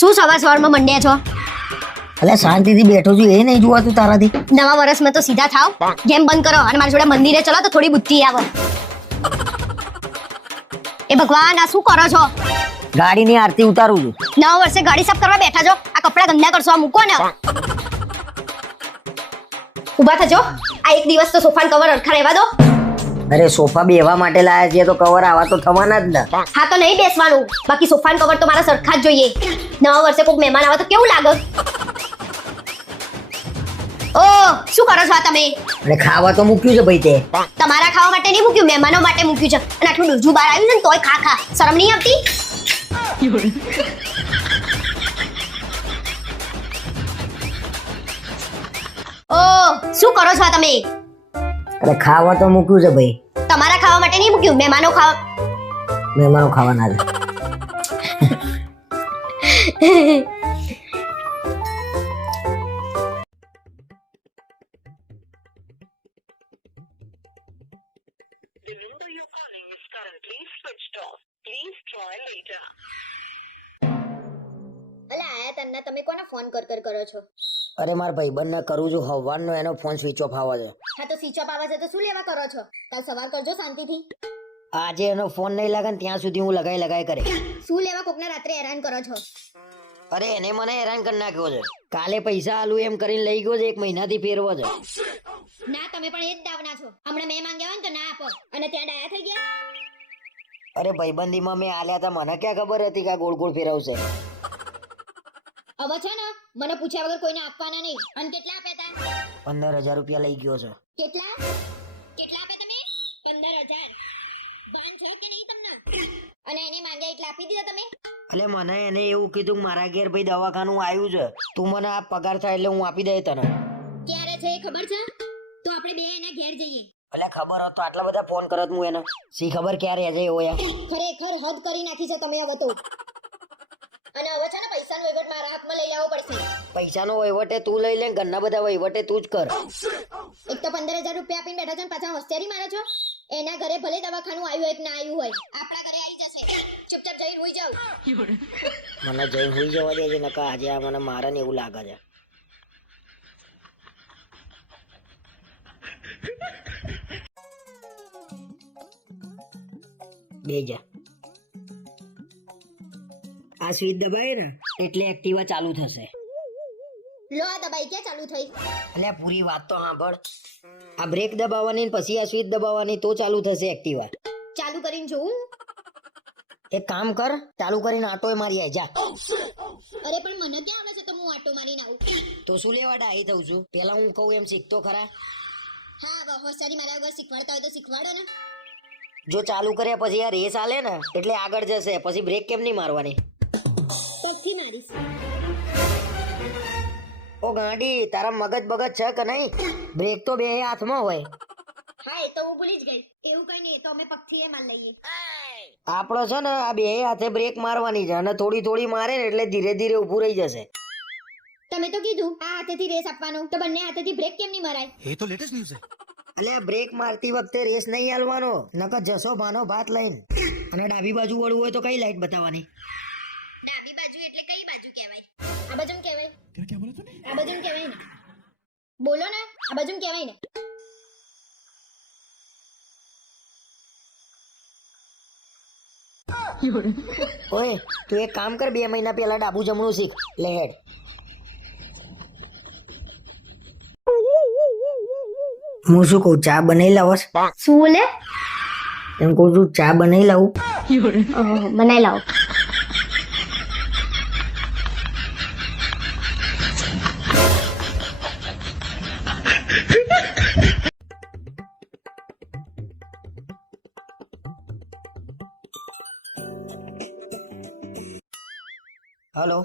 શું સવાર સવારમાં મંડ્યા છો? એટલે શાંતિથી બેઠો છું એ નહીં જોવાતું તારાથી. નવા વર્ષમાં તો સીધા થાવ. ગેમ બંધ કરો અને મારી જોડે મંદિરે ચલો તો થોડી બુદ્ધિ આવે. એ ભગવાન આ શું કરો છો? ગાડીની આરતી ઉતારું છું. નવા વર્ષે ગાડી સાફ કરવા બેઠા છો? આ કપડા ગંદા કરશો આ મૂકો ને. ઊભા થજો. આ એક દિવસ તો સોફાન કવર અડખા રહેવા દો. અરે સોફા બેહવા માટે લાયા છે તો કવર આવા તો થવાના જ ને. હા તો નહીં બેસવાનું. બાકી સોફાનું કવર તો મારા સરખા જ જોઈએ. નવા વર્ષે કોઈક મહેમાન આવે તો કેવું લાગે? ઓ શું કરો છો તમે? અરે ખાવા તો મૂક્યું છે ભાઈ તે. તમારા ખાવા માટે નહીં મૂક્યું મહેમાનો માટે મૂક્યું છે. અને આટલું ડૂજું બહાર આવ્યું ને તોય ખા ખા. શરમ નહીં આવતી? ઓ શું કરો છો તમે? અરે ખાવા તો મૂક્યું છે ભાઈ. તમારા ખાવા માટે નહીં મૂક્યું મહેમાનો ખાવા. મહેમાનો ખાવાના છે. તમે કોને ફોન કર કર કરો છો? અરે મારા ભાઈબંધને કરું છું હવારનો એનો ફોન સ્વિચ ઓફ આવે છે. હા તો સ્વિચ ઓફ આવે છે તો શું લેવા કરો છો? કાલ સવાર કરજો શાંતિથી. આજે એનો ફોન નહીં લાગે ને ત્યાં સુધી હું લગાઈ લગાઈ કરે. શું લેવા કોકને રાત્રે હેરાન કરો છો? અરે એને મને હેરાન કરી નાખ્યો છે. કાલે પૈસા આલુ એમ કરીને લઈ ગયો છે એક મહિનાથી ફેરવો છે. ના તમે પણ એ જ દાવના છો. હમણાં મેં માંગ્યા હોય ને તો ના આપો. અને ત્યાં ડાયા થઈ ગયા? અરે ભાઈબંધીમાં મેં આલ્યા હતા મને ક્યાં ખબર હતી કે ગોળ ગોળ ફેરવશે? હવે છે ને મને પૂછ્યા વગર કોઈને આપવાના નહીં. અને કેટલા પંદર હજાર રૂપિયા લઈ ગયો છે. કેટલા? કેટલા આપે તમે? પંદર હજાર. ભાન છે કે નહીં તમને? અને એને માંગ્યા એટલે આપી દીધા તમે? એટલે મને એને એવું કીધું કે મારા ઘેર ભાઈ દવાખાનું આવ્યું છે. તું મને આ પગાર થાય એટલે હું આપી દે તને. ક્યારે છે એ ખબર છે? તો આપણે બે એના ઘેર જઈએ. એટલે ખબર હોત તો આટલા બધા ફોન કરત હું એને. સી ખબર ક્યારે આજે એવો યાર ખરેખર હદ કરી નાખી છે તમે હવે તો. પૈસાનો વહીવટે તું લઈ લે ઘરના બધા વહીવટે તું જ કર. એક તો પંદર હજાર રૂપિયા આપીને બેઠા છે ને પાછા હોશિયારી મારો છો? એના ઘરે ભલે દવાખાનું આવ્યું હોય કે ના આવ્યું હોય. આપણા ઘરે આવી જશે. ચૂપચાપ જઈને હોઈ જાવ મને જઈને હોઈ જવા દેજે નકા આજે આ મને મારે ને એવું લાગે છે. બે જા. આ સ્વિચ દબાય ને. એટલે એક્ટિવા ચાલુ થશે. લો આ દબાઈ કે ચાલુ થઈ. એટલે પૂરી વાત તો સાંભળ. આ બ્રેક દબાવવાની ને પછી આ સ્વિચ દબાવવાની તો ચાલુ થશે એક્ટિવા ચાલુ કરીને જોઉં. એક કામ કર ચાલુ કરીને આટો મારી આય જા. અરે પણ મને ક્યાં આવડે છે તો હું આટો મારીને આવું? તો શું લેવા ડાહી થઉં છું? પેલા હું કહું એમ શીખતો ખરા. હા હોશિયારી મારા વગર શીખવાડતા હોય તો શીખવાડો ને. જો ચાલુ કર્યા પછી આ રેસ આલે ને એટલે આગળ જશે. પછી બ્રેક કેમ નહીં મારવાની? પગથી મારીશ ઓ ગાડી તારા મગજ બગજ છે કે નહીં? બ્રેક તો બે હાથમાં હોય. હા એ તો હું ભૂલી જ ગઈ. એવું કઈ નહીં તો અમે પગથી એ માર લઈએ. આપણો છે ને આ બે હાથે બ્રેક મારવાની છે અને થોડી થોડી મારે ને એટલે ધીરે ધીરે ઊભું રહી જશે. તમે તો કીધું આ હાથેથી રેસ આપવાનું. તો બંને હાથેથી બ્રેક કેમ નહીં મરાય? એ તો લેટેસ્ટ ન્યૂઝ છે. એટલે બ્રેક મારતી વખતે રેસ નહીં હાલવાનો નકર જશો ભાનો ભાત લઈને. અને ડાબી બાજુ વળવું હોય તો કઈ લાઈટ બતાવવાની? ડાબી ત્યારે ક્યાં બોલે તું આ બાજુ કહેવાય ને. બોલો ને આ બાજુ કહેવાય ને. ઓએ તું એક કામ કર બે મહિના પહેલા ડાબુ જમણું શીખ. લે હું શું કહું ચા બનાવી લાવો શું બોલે? એમ કહું છું ચા બનાવી લાવું. બનાવી લાવો. હલો.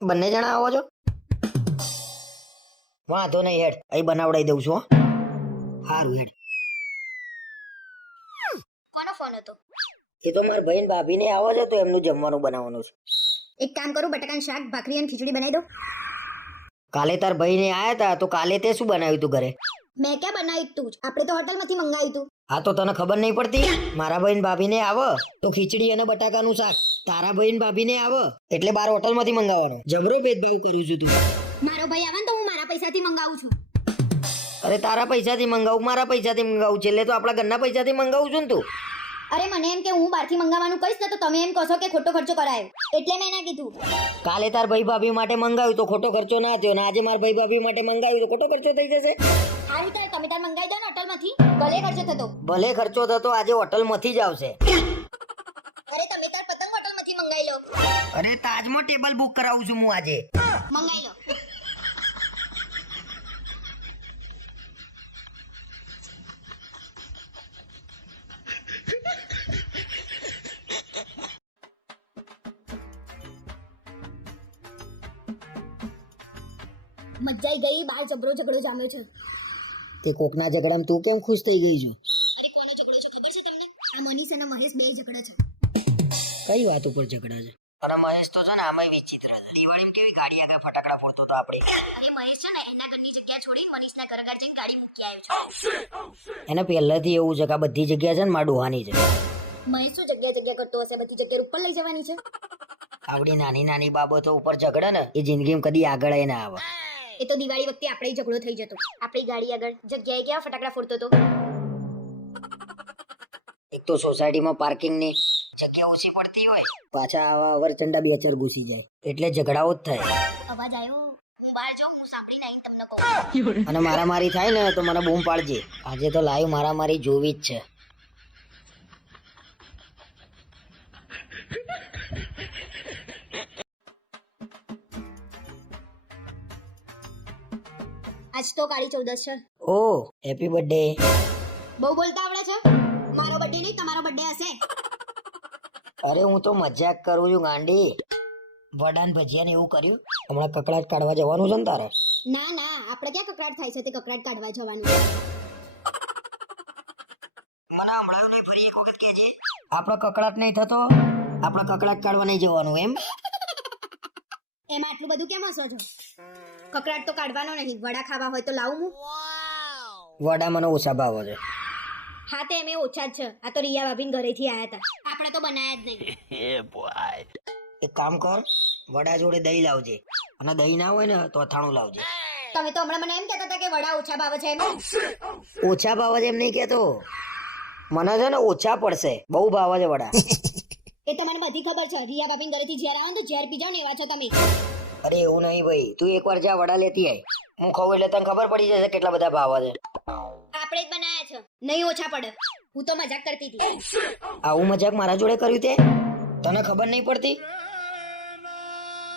બંને જણા આવો છો? વાંધો નહીં હેડ. અહીં બનાવડાવી દઉં છું સારું હેડ. કોનો ફોન હતો? એ તો મારા ભાઈ ભાભી ને આવો છે તો એમનું જમવાનું બનાવવાનું છે. એક કામ કરું બટાકાનું શાક ભાખરી અને ખીચડી બનાવી દો કાલે તાર ભાઈ ને આવ્યા હતા તો કાલે તે શું બનાવ્યું તું ઘરે? મેં ક્યાં બનાવ્યું તું જ? આપણે તો હોટલમાંથી મંગાવ્યું તું. આ તો તને ખબર નહીં પડતી? મારા બહેન ભાભીને આવો. તો ખીચડી અને બટાકાનું શાક તારા બહેન ભાભીને આવો. એટલે બાર હોટલમાંથી મંગાવવાનો. જબરો ભેદભાવ કરું છું તું. મારો ભાઈ આવે ને તો હું મારા પૈસાથી મંગાવું છું. અરે તારા પૈસાથી મંગાવું મારા પૈસાથી મંગાવું? છે એટલે તો આપણા ઘરના પૈસાથી મંગાવું છું ને તું. અરે મને એમ કે હું બહારથી મંગાવવાનું કહીશ ને તો તમે એમ કહો કે ખોટો ખર્ચો કરાયો. એટલે મેં ના કીધું. કાલે તાર ભાઈ ભાભી માટે મંગાવ્યું તો ખોટો ખર્ચો ના થયો ને આજે મારા ભાઈ ભાભી માટે મંગાવ્યું તો ખોટો ખર્ચો થઈ જશે. સારું તાર તમે તાર મંગાવી દો ને હોટલમાંથી ભલે ખર્ચો થતો. ભલે ખર્ચો થતો આજે હોટલમાંથી જ આવશે. અરે તમે તાર પતંગ હોટલમાંથી મંગાઈ લો. અરે તાજમાં ટેબલ બુક કરાવું છું હું આજે. મંગાઈ લો. મજાઈ ગઈ બાર જબરો ઝઘડો જામ્યો છે. તે કોકના ઝઘડામાં તું કેમ ખુશ થઈ ગઈ છું? અરે કોનો ઝઘડો છે ખબર છે તમને? આ મનીષ અને મહેશ બે ઝઘડા છે. કઈ વાત ઉપર ઝઘડા છે? અને મહેશ તો છે ને આમાંય વિચિત્ર દિવાળીમાં કેવી ગાડી આગળ ફટાકડા ફોડતો તો આપણે અને મહેશ છે ને એના ઘરની જગ્યા છોડી મનીષના ઘર આગળ જઈને ગાડી મૂકી આવ્યો છે. એને પહેલેથી એવું છે કે બધી જગ્યા છે ને માં ડોહાની છે. મહેશ શું જગ્યા જગ્યા કરતો હશે? બધી જગ્યા ઉપર લઈ જવાની છે? આવડી નાની નાની બાબતો ઉપર ઝઘડે ને એ જિંદગીમાં કદી આગળ ના આવે. એ તો દિવાળી વખતે આપણે ઝઘડો થઈ જતો. આપણી ગાડી આગળ જગ્યાએ ગયા ફટાકડા ફોડતો તો. એક તો સોસાયટીમાં પાર્કિંગની જગ્યા ઓછી પડતી હોય. પાછા આવા અવરચંડા બે ચાર ઘૂસી જાય. એટલે ઝઘડાઓ જ થાય. અવાજ આવ્યો હું બહાર જાઉં હું સાંભળીને આવીને તમને કહું. અને મારામારી થાય ને તો મને બૂમ પાડજે. આજે તો લાઈવ મારામારી જોવી જ છે. આજ તો કાળી ચૌદસ છે. ઓ હેપી બર્થડે બહુ બોલતા આવડે છે? મારો બર્થડે નહીં તમારો બર્થડે હશે. અરે હું તો મજાક કરું છું ગાંડી. વડાન ભજીયા ને એવું કર્યું. હમણાં કકડાટ કાઢવા જવાનું છે ને તારે? ના ના આપણે ક્યાં કકડાટ થાય છે? તે કકડાટ કાઢવા જવાનું. આપણો કકડાટ નહીં થતો આપણે કકડાટ કાઢવા નહીં જવાનું એમ? એમાં આટલું બધું કેમ હસો છો? કકડાટ તો કાઢવાનો નહીં. વડા ખાવા હોય તો લાવું હું. વડા મને ઓછા ભાવો છે હા તે એમે ઓછા જ છે. આ તો રિયા ભાભીન ઘરેથી આયા હતા. આપણે તો બનાયા જ નહીં. એક કામ કર વડા જોડે દહીં લાવજે. અને દહીં ના હોય ને તો અથાણું લાવજે. તમે તો હમણાં મને એમ કહેતા હતા કે વડા ઓછા ભાવે છે એમ. ઓછા ભાવે છે એમ નહીં કહેતો. મને છે ને ઓછા પડશે. બહુ ભાવે છે વડા. એ તો મને બધી ખબર છે. રિયા ભાભીન ઘરેથી ઝેર આવે ને તો ઝેર પી ને એવા છો તમે. અરે એવું નહીં ભાઈ. તું એકવાર જા વડા લેતી આય. હું ખાઉં એટલે તને ખબર પડી જશે કેટલા બધા ભાવ છે. આપણે જ બનાયા છે. નહીં ઓછા પડે. હું તો મજાક કરતી હતી. આવું મજાક મારા જોડે કર્યું તે? તને ખબર નહીં પડતી?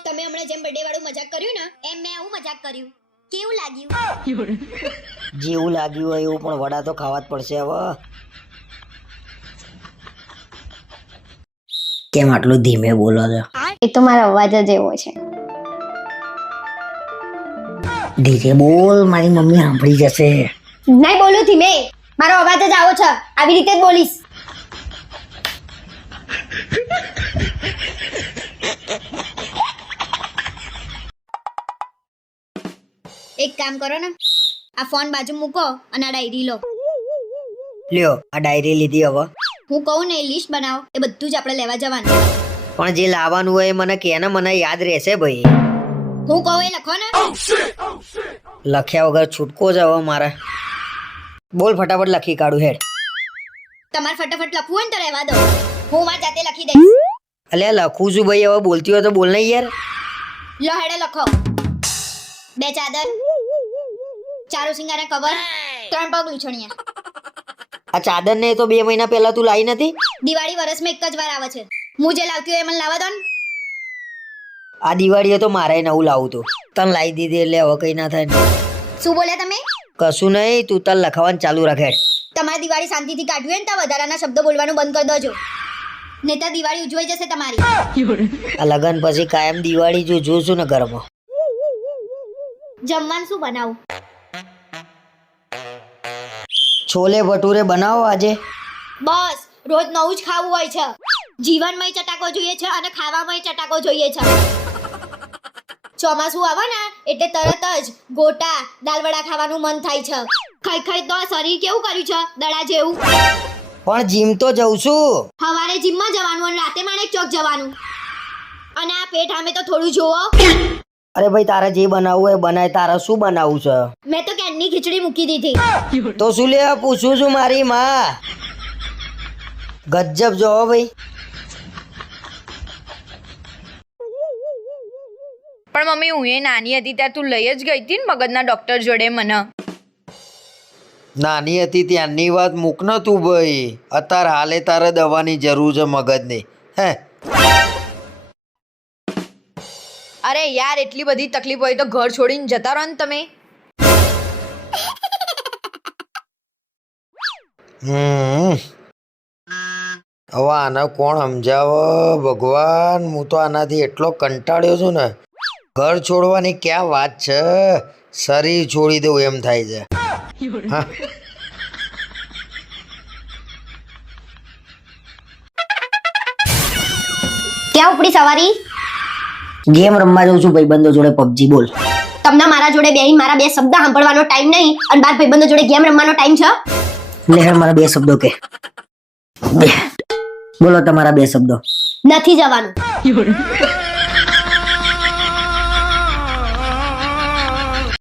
તમે હમણાં જેમ બર્થડે વાળું મજાક કર્યું ને એમ મેં આવું મજાક કર્યું. કેવું લાગ્યું? જેવું લાગ્યું હોય એવું પણ વડા તો ખાવા જ પડશે હવે. કેમ આટલું ધીમે બોલો છો? એ તો મારો અવાજ જ એવો છે. ધીરે બોલ મારી મમ્મી સાંભળી જશે. નહીં બોલું ધીમે. મારો અવાજ જ આવો છે. આવી રીતે જ બોલીશ. એક કામ કરો ને. આ ફોન બાજુ મૂકો અને આ ડાયરી લો. લ્યો આ ડાયરી લીધી હવે. હું કહું ને એ લિસ્ટ બનાવો. એ બધું જ આપણે લેવા જવાનું. પણ જે લાવવાનું હોય એ મને કે ને મને યાદ રહેશે ભાઈ. હું કહું એ લખો ને લખ્યા વગર છૂટકો જ હવે મારે. બોલ ફટાફટ લખી કાઢું હેડ. તમારે ફટાફટ લખવું હોય ને તો રહેવા દો. હું મારી જાતે લખી દઈશ. અલ્યા લખું છું ભાઈ હવે બોલતી હોય તો બોલ નહીં યાર. લો હેડે લખો. બે ચાદર ચારો સિંગારે કવર ત્રણ પગ લૂછણિયા. આ ચાદર ને તો બે મહિના પહેલા તું લાવી નથી? દિવાળી વર્ષમાં એક જ વાર આવે છે. હું જે લાવતી હોય એ મને લાવવા દો ને. આ દિવાળીએ તો મારે નવું લાવું તું તને લાવી દીધી એટલે હવે કઈ ના થાય શું બોલ્યા તમે? કશું નહીં તું તને લખાવાનું ચાલુ રાખે. તમારે દિવાળી શાંતિથી કાઢવી હોય ને ત્યાં વધારાના શબ્દો બોલવાનું બંધ કરી દેજો. નહીતર દિવાળી ઉજવાઈ જશે તમારી. આ લગન પછી કાયમ દિવાળી જો જોશું ને ઘરમાં. જમવાનું શું બનાવું? છોલે ભટુરે બનાવો આજે. બસ રોજ નવું જ ખાવું હોય છે. જીવનમાંય ચટાકો જોઈએ છે અને ખાવામાંય ચટાકો જોઈએ છે. ચોમાસું આવે ને એટલે તરત જ ગોટા દાલવડા ખાવાનું મન થાય છે. ખાઈ ખાઈ તો શરીર કેવું કર્યું છે? દડા જેવું. પણ જીમ તો જઉં છું. સવારે જીમમાં જવાનું અને રાતે માણેક ચોક જવાનું. અને આ પેટ આમે તો થોડું જોવો અરે ભાઈ તારે જે બનાવવું હોય એ બનાય. તારે શું બનાવવું છે? મેં તો કેનની ખીચડી મૂકી દીધી. તો શું લે પૂછું છું મારી માં. ગજબ જો ભાઈ. પણ મમ્મી હું એ નાની હતી ત્યાં તું લઈ જ ગઈ હતી ને મગજના ડોક્ટર જોડે મને. નાની હતી ત્યાંની વાત મૂક ન તું ભાઈ. અત્યારે હાલે તારે દવાની જરૂર છે મગજની. હે? અરે યાર એટલી બધી તકલીફ હોય તો ઘર છોડીને જતા રહો ને તમે. હવે આને કોણ સમજાવો? ભગવાન હું તો આનાથી એટલો કંટાળ્યો છું ને. ઘર છોડવાની ક્યાં વાત છે? શરીર છોડી દઉં એમ થાય છે. ક્યાં ઉપડી સવારી? ગેમ રમવા જઉં છું ભાઈબંધો જોડે પબજી બોલ. તમને મારા જોડે બેહીને મારા બે શબ્દ સાંભળવાનો ટાઈમ નહીં અને બાર ભાઈબંધો જોડે ગેમ રમવાનો ટાઈમ છે? લે મારા બે શબ્દો કે. બોલો તમારા બે શબ્દો. નથી જવાનું.